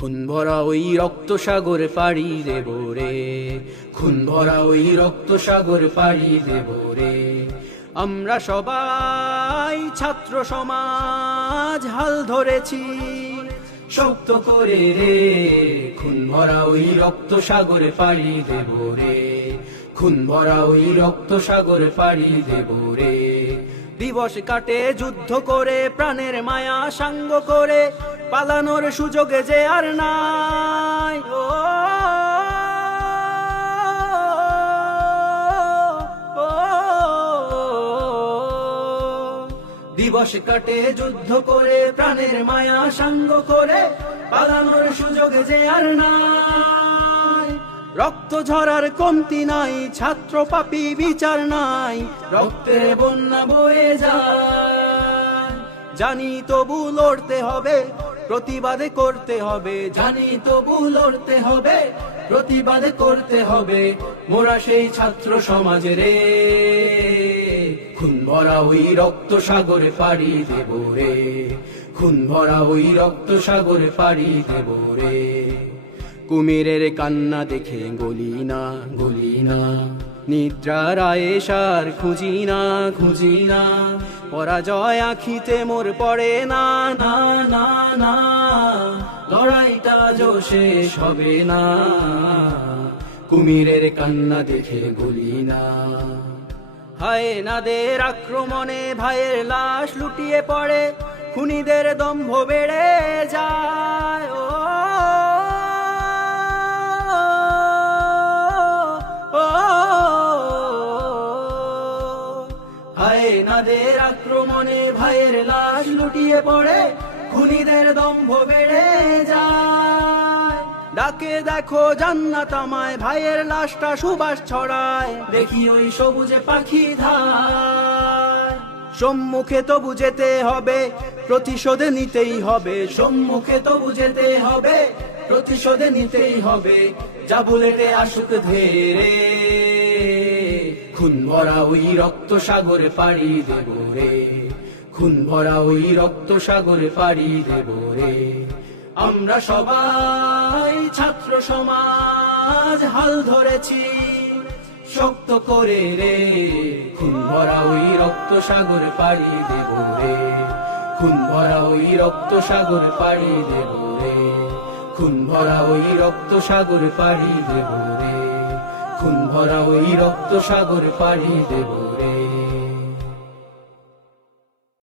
খুন ভরা ওই রক্ত সাগর পাড়ি দেব রে খুন ভরা ওই রক্ত সাগর পাড়ি দেব রে আমরা সবাই ছাত্র সমাজ হাল ধরেছি শক্ত করে রে খুন ভরা ওই রক্ত সাগর পাড়ি দেব রে খুন ভরা ওই রক্ত সাগর পাড়ি দেব রে দিবস কাটে যুদ্ধ করে প্রাণের মায়া সাঙ্গ করে পালানোর সুযোগে যে আর নাই দিবস কাটে যুদ্ধ করে প্রাণের মায়া সাঙ্গ করে পালানোর সুযোগ যে আর নাই রক্ত ঝরার কমতি নাই ছাত্র পাপি বিচার নাই রক্তের বন্যা বয়ে যায় জানি তবু লড়তে হবে প্রতিবাদে করতে হবে জানি তবু লড়তে হবে প্রতিবাদে করতে হবে মোরা সেই ছাত্র সমাজের খুন ভরা ওই রক্ত সাগরে পাড়ি দেব রে খুন ভরা ওই রক্ত সাগরে পাড়ি দেব রে কুমিরের কান্না দেখে গলি না গলি না নিদ্রার আয়েশার খুঁজি না খুঁজি না পরাজয় আখিতে মোর পড়ে না না না আজও শেষ হবে না কুমিরের কান্না দেখে গলি না হায়নাদের আক্রমণে ভাইয়ের লাশ লুটিয়ে পড়ে খুনিদের দম্ভ বেড়ে যায় ও হায়নাদের আক্রমণে ভাইয়ের লাশ লুটিয়ে পড়ে খুনিদের দম্ভ বেড়ে যায় ডাকে দেখো জান্নাত আমায় ভাইয়ের লাশটা সুবাস ছড়ায় দেখি ওই সবুজে পাখি ধায় সম্মুখে তো বুঝেতে হবে প্রতিশোধে নিতেই হবে সম্মুখে তো বুঝেতে হবে প্রতিশোধে নিতেই হবে যা বুলেটে আসুক ধেরে খুন ভরা ওই রক্ত সাগরে পাড়ি দেব রে খুন ভরা ওই রক্ত সাগরে পাড়ি দেব রে আমরা সবাই ছাত্র সমাজ হাল ধরেছি শক্ত করে রে খুন ভরা ওই রক্ত সাগর পাড়ি দেব রে খুন ভরা ওই রক্ত সাগর পাড়ি দেব রে খুন ভরা ওই রক্ত সাগর পাড়ি দেব রে খুন ভরা ওই রক্ত সাগর পাড়ি দেব রে